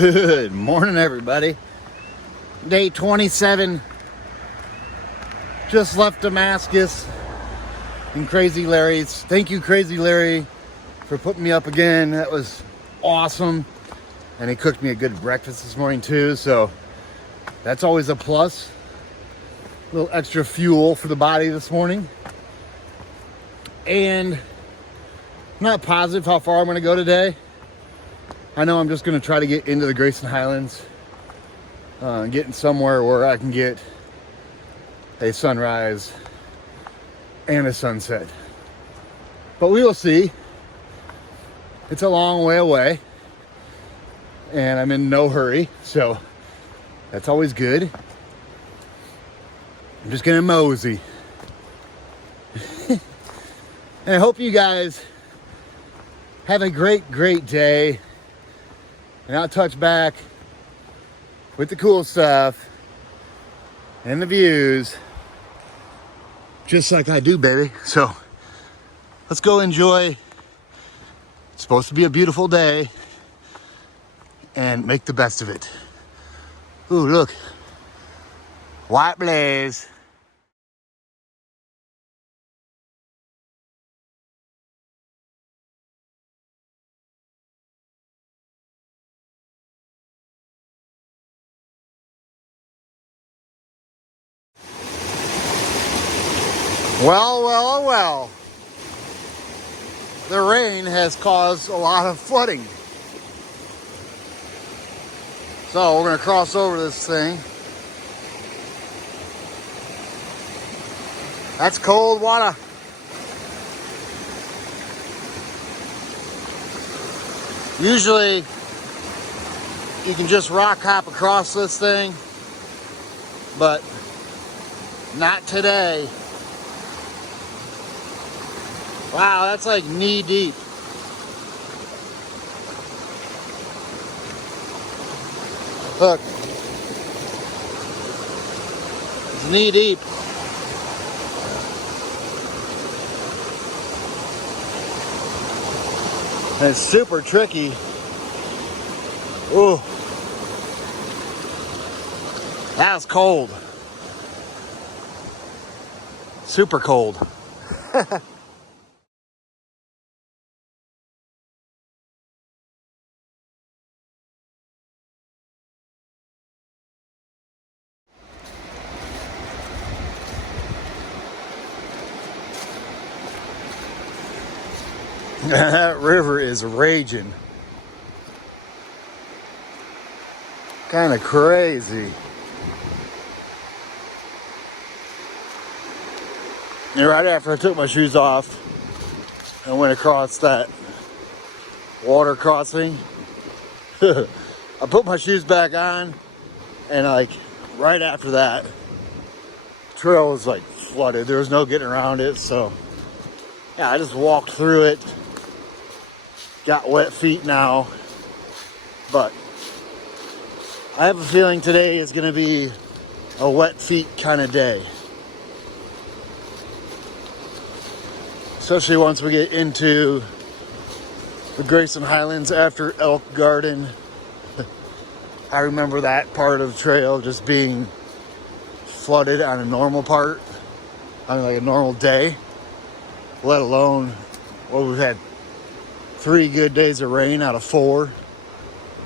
Good morning, everybody. Day 27. Just left Damascus in Crazy Larry's. Thank you, Crazy Larry, for putting me up again. That was awesome. And he cooked me a good breakfast this morning too, so that's always a plus. A little extra fuel for the body this morning. And I'm not positive how far I'm going to go today. I know I'm just going to try to get into the Grayson Highlands, getting somewhere where I can get a sunrise and a sunset. But we will see. It's a long way away, and I'm in no hurry, so that's always good. I'm just going to mosey. And I hope you guys have a great day. And I'll touch back with the cool stuff and the views, just like I do, baby. So let's go enjoy. It's supposed to be a beautiful day and make the best of it. Ooh, look. White blaze. Well. The rain has caused a lot of flooding. So we're going to cross over this thing. That's cold water. Usually you can just rock hop across this thing, but not today. Wow, that's like knee deep. Look. It's knee deep. And it's super tricky. Ooh. That was cold. Super cold. That river is raging. Kind of crazy. And right after I took my shoes off and went across that water crossing, I put my shoes back on, and like right after that, the trail was like flooded. There was no getting around it, so yeah, I just walked through it. Got wet feet now, but I have a feeling today is going to be a wet feet kind of day. Especially once we get into the Grayson Highlands after Elk Garden. I remember that part of the trail just being flooded on a normal part, on like a normal day, let alone what we've had 3 good days of rain out of 4.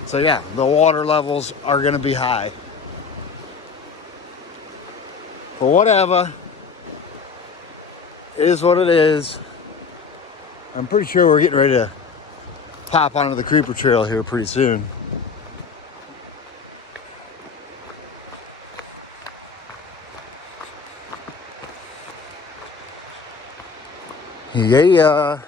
So yeah, the water levels are going to be high. But whatever. It is what it is. I'm pretty sure we're getting ready to pop onto the creeper trail here pretty soon. Yeah.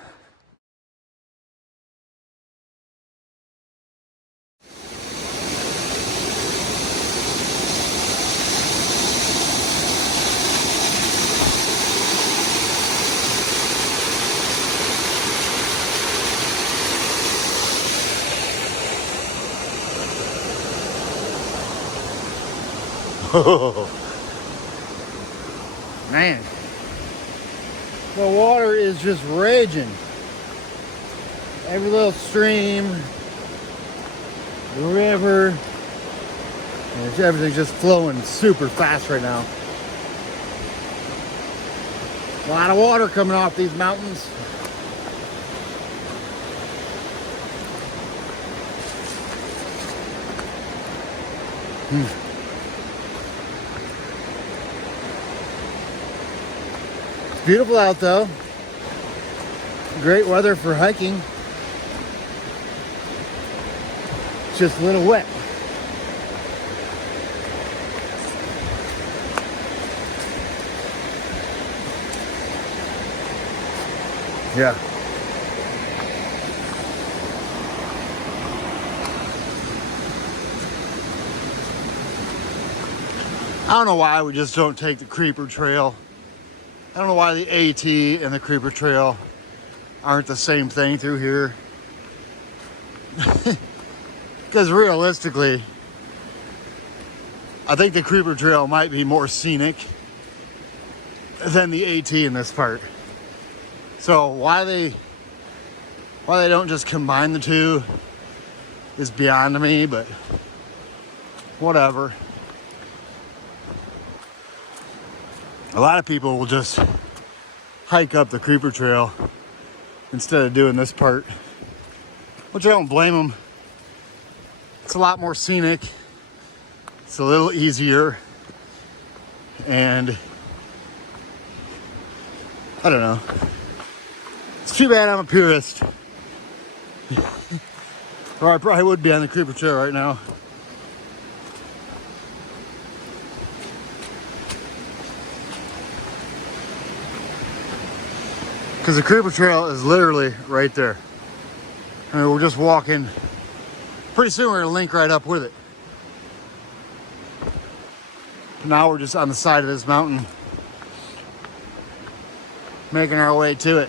Man, the water is just raging. Every little stream, the river, and everything's just flowing super fast right now. A lot of water coming off these mountains. It's beautiful out though. Great weather for hiking. It's just a little wet. Yeah. I don't know why we just don't take the Creeper Trail. I don't know why the AT and the Creeper Trail aren't the same thing through here. Because realistically, I think the Creeper Trail might be more scenic than the AT in this part. So why they don't just combine the two is beyond me, but whatever. A lot of people will just hike up the Creeper Trail instead of doing this part, which I don't blame them. It's a lot more scenic. It's a little easier, and I don't know. It's too bad I'm a purist. Or I probably would be on the Creeper Trail right now. Because the Creeper Trail is literally right there. I mean, we're just walking. Pretty soon we're going to link right up with it. But now we're just on the side of this mountain, making our way to it.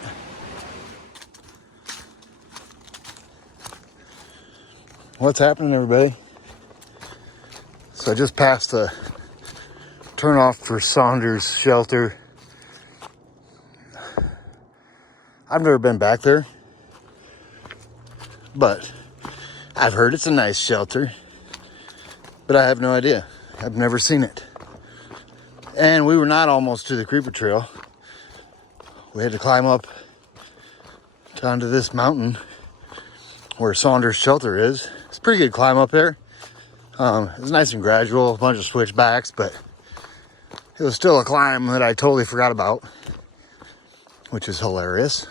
What's happening, everybody? So I just passed the turnoff for Saunders shelter. I've never been back there, but I've heard it's a nice shelter, but I have no idea. I've never seen it. And we were not almost to the Creeper Trail. We had to climb up onto this mountain where Saunders shelter is. It's a pretty good climb up there. It was nice and gradual, a bunch of switchbacks, but it was still a climb that I totally forgot about, which is hilarious.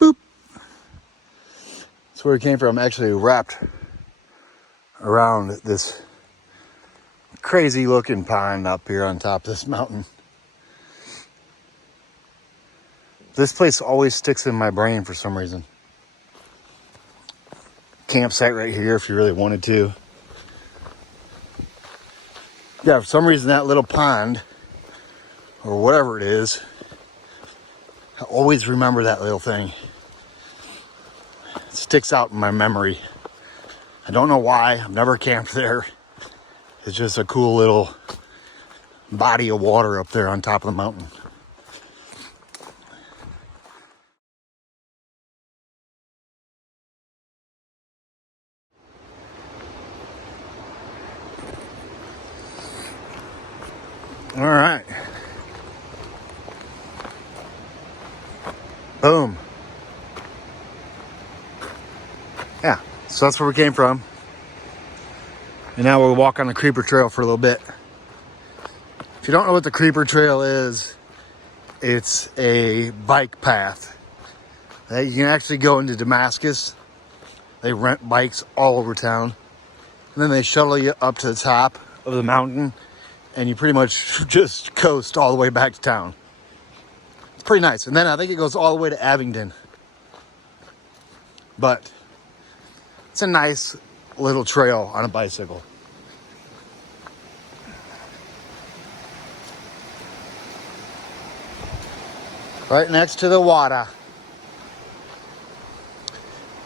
Boop. That's where it came from. Actually wrapped around this crazy looking pond up here on top of this mountain. This place always sticks in my brain for some reason. Campsite right here if you really wanted to. Yeah, for some reason that little pond, or whatever it is, I always remember that little thing. It sticks out in my memory. I don't know why. I've never camped there. It's just a cool little body of water up there on top of the mountain. All right. Boom. Yeah, so that's where we came from. And now we'll walk on the Creeper Trail for a little bit. If you don't know what the Creeper Trail is, it's a bike path that you can actually go into Damascus. They rent bikes all over town. And then they shuttle you up to the top of the mountain, and you pretty much just coast all the way back to town. It's pretty nice. And then I think it goes all the way to Abingdon. But it's a nice little trail on a bicycle. Right next to the water.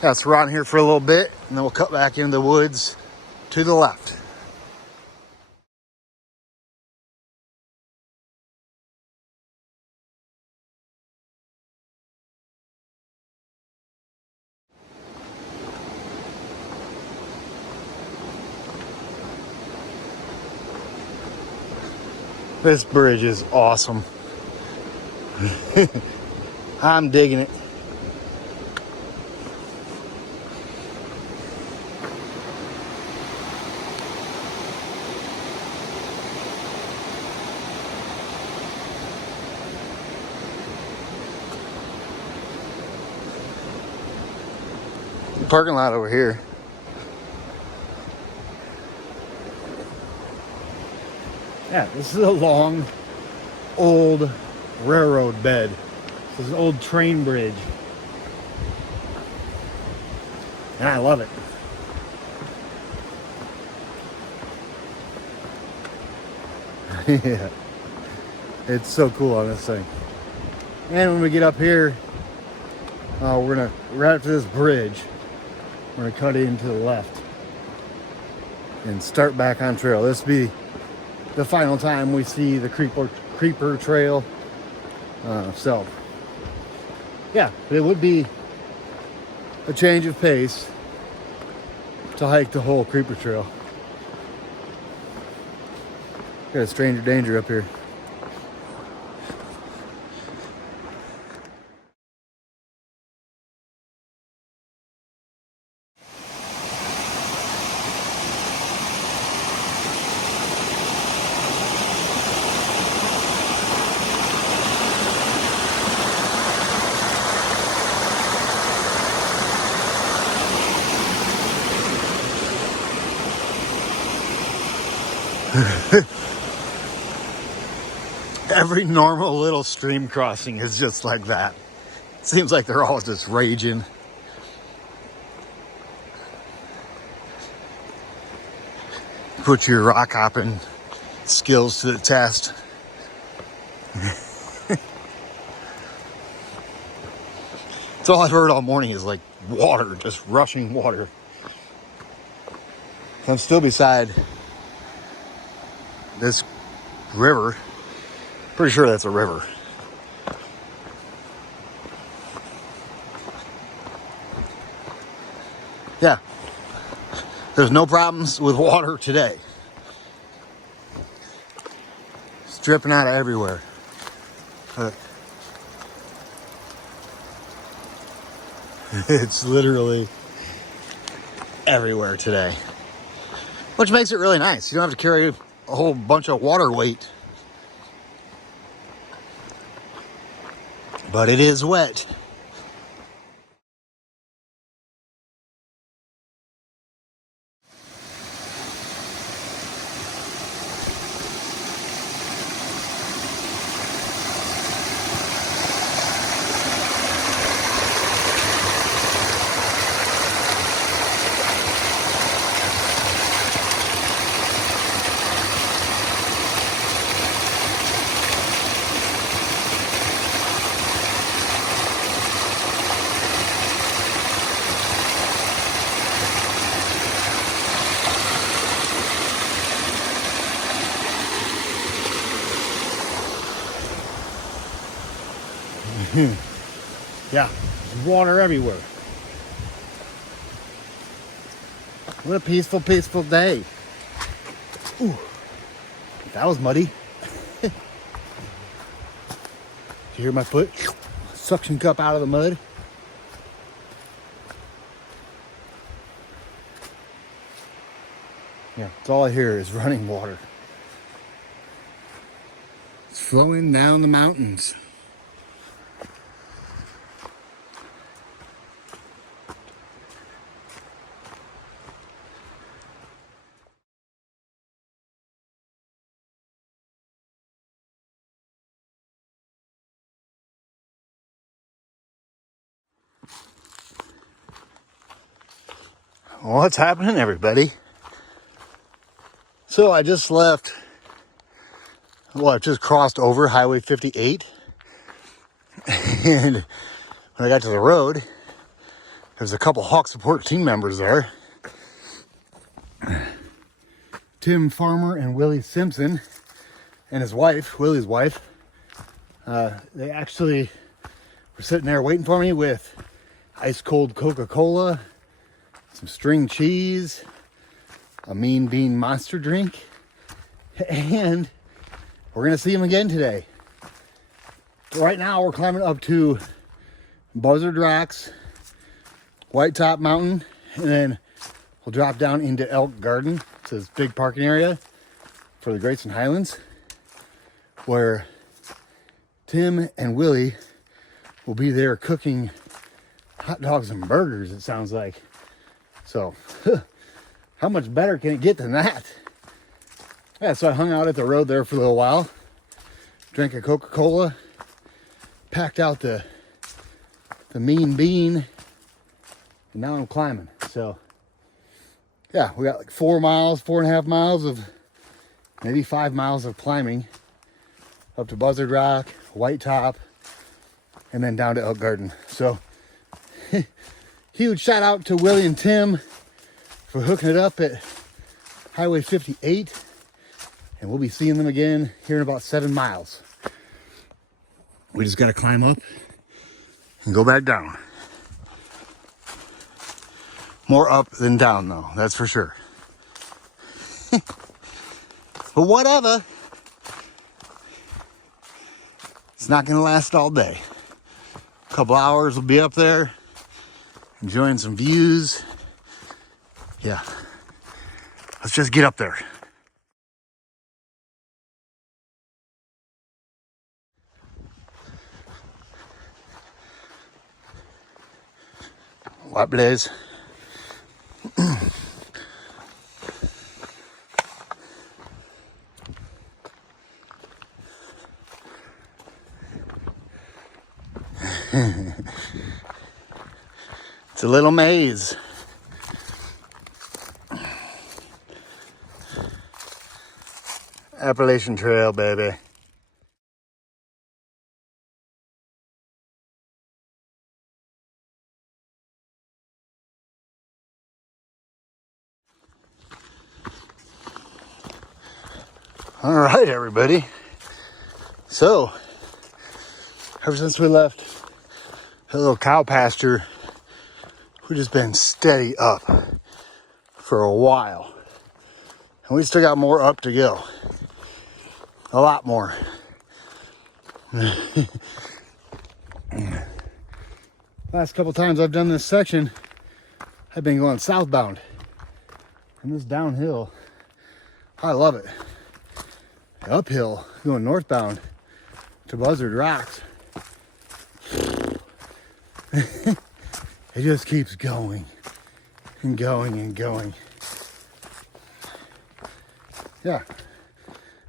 Yeah, so we're on here for a little bit, and then we'll cut back into the woods to the left. This bridge is awesome. I'm digging it. Parking lot over here. Yeah, this is a long, old railroad bed. This is an old train bridge. And I love it. Yeah. It's so cool on this thing. And when we get up here, we're gonna, right after this bridge, we're gonna cut in to the left and start back on trail. This will be the final time we see the creeper trail. So yeah, it would be a change of pace to hike the whole creeper trail. Got a stranger danger up here. Every normal little stream crossing is just like that. It seems like they're all just raging. Put your rock hopping skills to the test. That's all I've heard all morning is like water, just rushing water. I'm still beside this river. Pretty sure that's a river. Yeah. There's no problems with water today. It's dripping out of everywhere. It's literally everywhere today. Which makes it really nice. You don't have to carry a whole bunch of water weight. But it is wet. Yeah, there's water everywhere. What a peaceful, peaceful day. Ooh, that was muddy. You hear my foot? Suction cup out of the mud. Yeah, that's all I hear is running water. It's flowing down the mountains. What's happening, everybody? So I just left, well, I just crossed over Highway 58. And when I got to the road, there's a couple Hawk Support team members there. Tim Farmer and Willie Simpson and his wife, Willie's wife. They actually were sitting there waiting for me with ice cold Coca-Cola, some string cheese, a Mean Bean monster drink, and we're gonna see them again today. Right now we're climbing up to Buzzard Rocks, White Top Mountain, and then we'll drop down into Elk Garden. It's this big parking area for the Grayson Highlands, where Tim and Willie will be there cooking hot dogs and burgers, it sounds like. So, how much better can it get than that? Yeah, so I hung out at the road there for a little while, drank a Coca-Cola, packed out the mean bean, and now I'm climbing. So, yeah, we got like 4.5 miles of, maybe 5 miles of climbing up to Buzzard Rock, White Top, and then down to Elk Garden. So, huge shout out to Willie and Tim for hooking it up at Highway 58. And we'll be seeing them again here in about 7 miles. We just got to climb up and go back down. More up than down, though, that's for sure. But whatever. It's not going to last all day. A couple hours we'll be up there, enjoying some views. Yeah. Let's just get up there. What, Blaze? It's a little maze. Appalachian Trail, baby. All right, everybody. So, ever since we left a little cow pasture, we've just been steady up for a while. And we still got more up to go. A lot more. Last couple times I've done this section, I've been going southbound. And this downhill, I love it. Uphill, going northbound to Buzzard Rocks. It just keeps going and going and going. Yeah,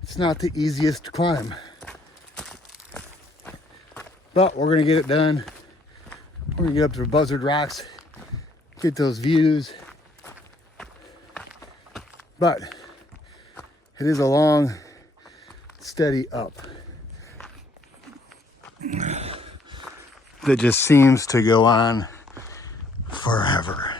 it's not the easiest to climb, but we're gonna get it done. We're gonna get up to Buzzard Rocks, get those views, but it is a long, steady up that just seems to go on forever.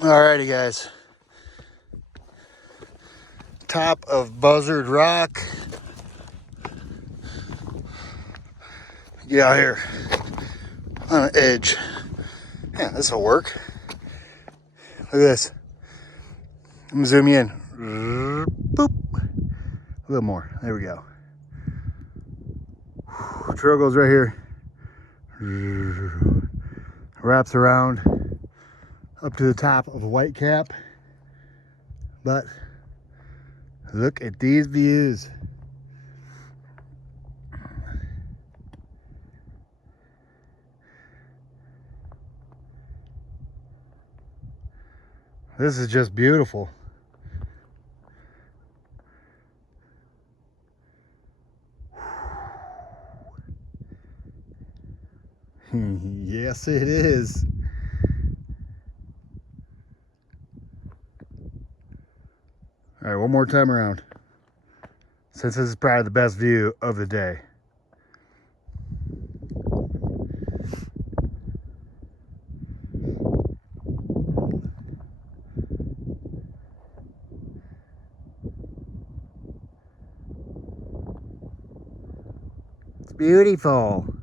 Alrighty, guys. Top of Buzzard Rock. Get out here on an edge. Yeah, this will work. Look at this. I'm gonna zoom you in. Boop. A little more. There we go. Trail goes right here. Wraps around up to the top of White Cap. But look at these views. This is just beautiful. Yes, it is. All right, one more time around, since this is probably the best view of the day. Beautiful.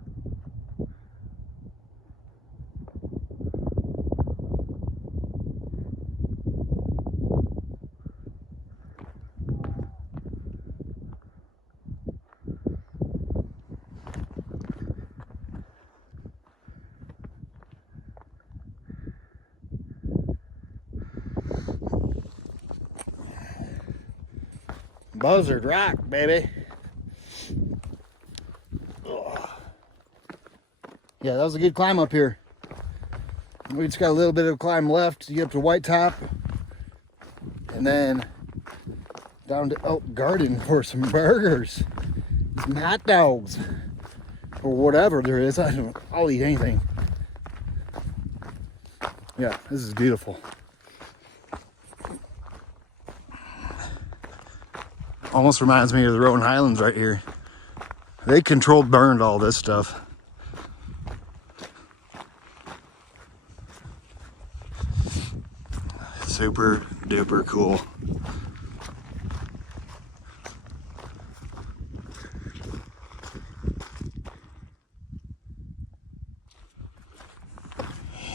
Buzzard Rock, baby. Ugh. Yeah, that was a good climb up here. We just got a little bit of a climb left to get up to White Top, and then down to Elk Garden for some burgers, some hot dogs, or whatever there is. I'll eat anything. Yeah, this is beautiful. Almost reminds me of the Rowan Highlands right here. They controlled burned all this stuff. Super duper cool.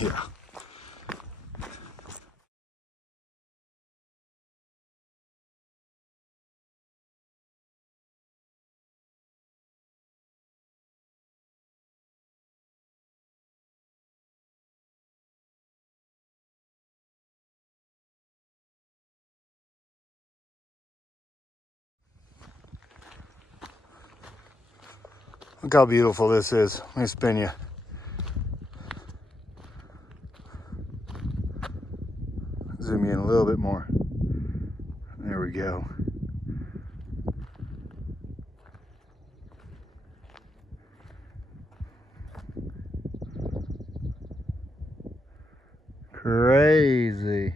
Yeah. Look how beautiful this is. Let me spin you. Zoom you in a little bit more. There we go. Crazy.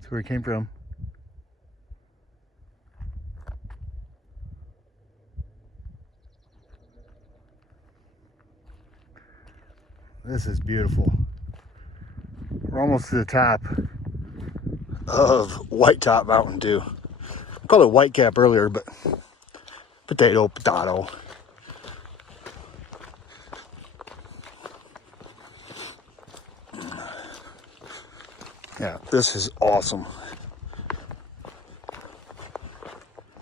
That's where it came from. This is beautiful. We're almost to the top of White Top Mountain too. I called it White Cap earlier, but potato. Yeah, this is awesome.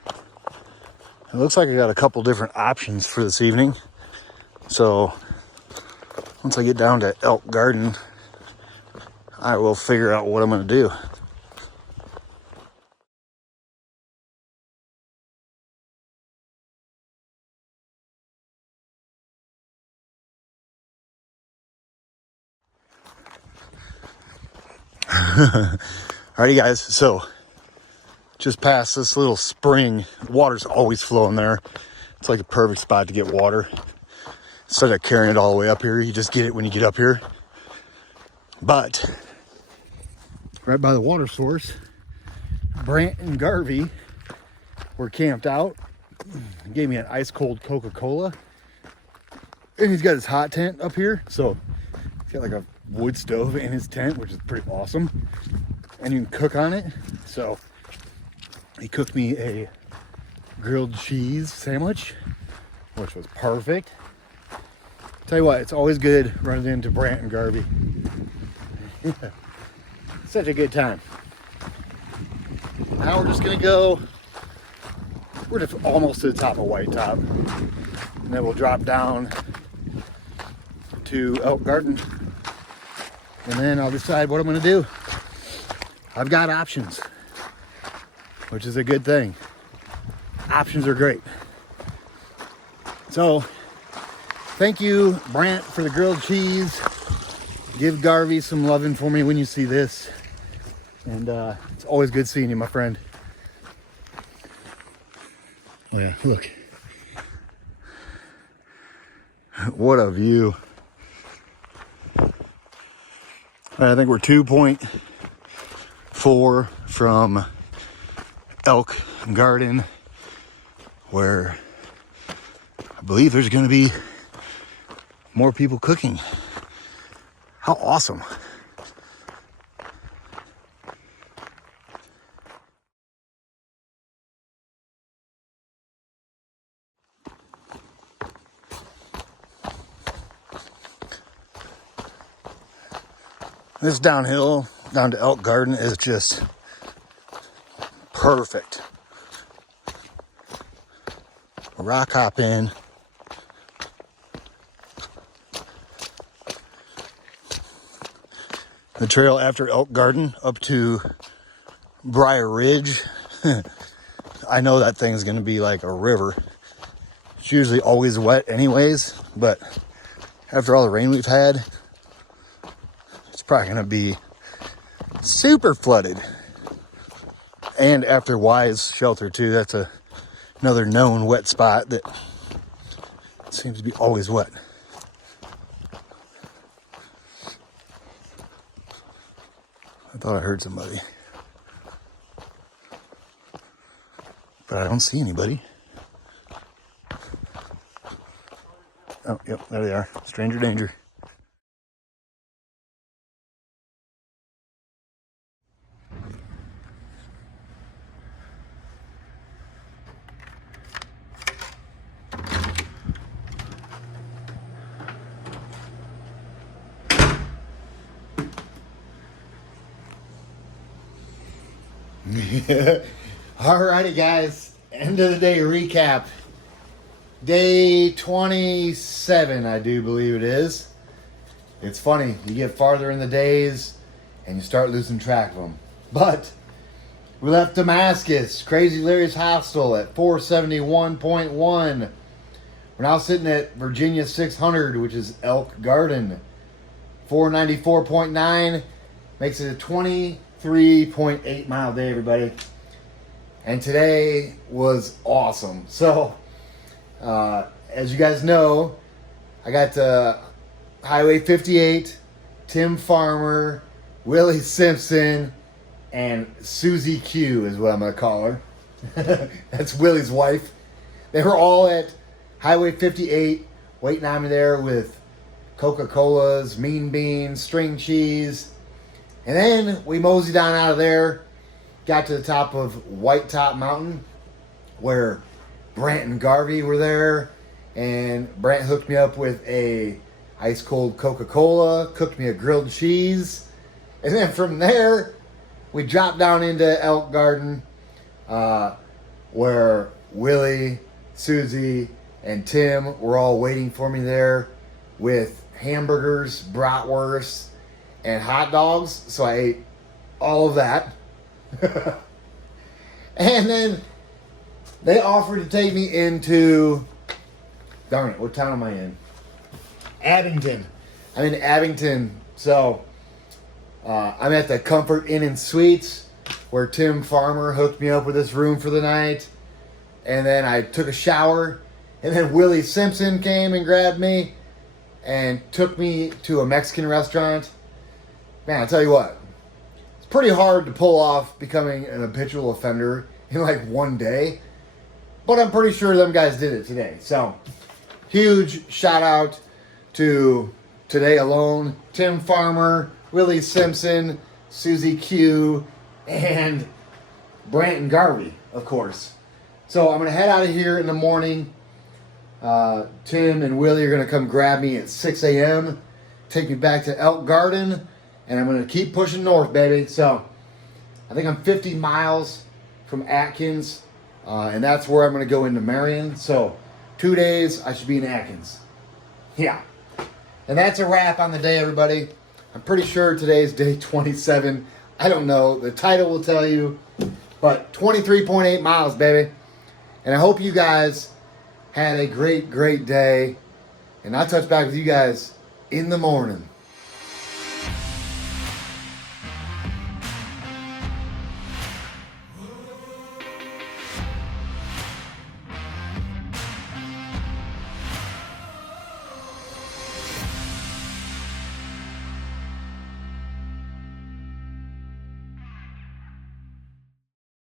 It looks like I got a couple different options for this evening. So once I get down to Elk Garden, I will figure out what I'm going to do. Alrighty guys, so just past this little spring, water's always flowing there. It's like a perfect spot to get water. Instead of carrying it all the way up here, you just get it when you get up here. But right by the water source, Brant and Garvey were camped out. He gave me an ice cold Coca-Cola. And he's got his hot tent up here. So he's got like a wood stove in his tent, which is pretty awesome. And you can cook on it. So he cooked me a grilled cheese sandwich, which was perfect. Tell you what, it's always good running into Brant and Garvey. Such a good time. Now we're just gonna go, we're just almost to the top of White Top. And then we'll drop down to Elk Garden. And then I'll decide what I'm gonna do. I've got options, which is a good thing. Options are great. So, thank you, Brant, for the grilled cheese. Give Garvey some loving for me when you see this. And it's always good seeing you, my friend. Oh yeah, look. What a view. All right, I think we're 2.4 from Elk Garden, where I believe there's going to be more people cooking. How awesome. This downhill down to Elk Garden is just perfect. Rock hop in. The trail after Elk Garden up to Briar Ridge. I know that thing's gonna be like a river. It's usually always wet anyways, but after all the rain we've had, it's probably gonna be super flooded. And after Wise Shelter too, that's another known wet spot that seems to be always wet. I thought I heard somebody, but I don't see anybody. Oh, yep, there they are. Stranger danger. Alrighty guys, end of the day recap. Day 27, I do believe it is. It's funny, you get farther in the days and you start losing track of them. But we left Damascus, Crazy Larry's Hostel at 471.1. We're now sitting at Virginia 600, which is Elk Garden. 494.9 makes it a 23.8 mile day, everybody. And today was awesome. So, as you guys know, I got Highway 58, Tim Farmer, Willie Simpson, and Susie Q is what I'm going to call her. That's Willie's wife. They were all at Highway 58 waiting on me there with Coca-Colas, mean beans, string cheese. And then we moseyed on out of there, got to the top of White Top Mountain where Brant and Garvey were there. And Brant hooked me up with a ice cold Coca-Cola, cooked me a grilled cheese. And then from there, we dropped down into Elk Garden where Willie, Susie, and Tim were all waiting for me there with hamburgers, bratwurst, and hot dogs. So I ate all of that. And then they offered to take me into, darn it, what town am I in? Abington. I'm in Abington. So I'm at the Comfort Inn and Suites where Tim Farmer hooked me up with this room for the night. And then I took a shower. And then Willie Simpson came and grabbed me and took me to a Mexican restaurant. Man, I'll tell you what. It's pretty hard to pull off becoming an habitual offender in like one day. But I'm pretty sure them guys did it today. So, huge shout out to today alone, Tim Farmer, Willie Simpson, Susie Q, and Brant and Garvey, of course. So I'm going to head out of here in the morning. Tim and Willie are going to come grab me at 6 a.m., take me back to Elk Garden, and I'm going to keep pushing north, baby. So I think I'm 50 miles from Atkins, and that's where I'm going to go into Marion. So 2 days, I should be in Atkins. Yeah. And that's a wrap on the day, everybody. I'm pretty sure today's day 27. I don't know. The title will tell you. But 23.8 miles, baby. And I hope you guys had a great, great day. And I'll touch back with you guys in the morning.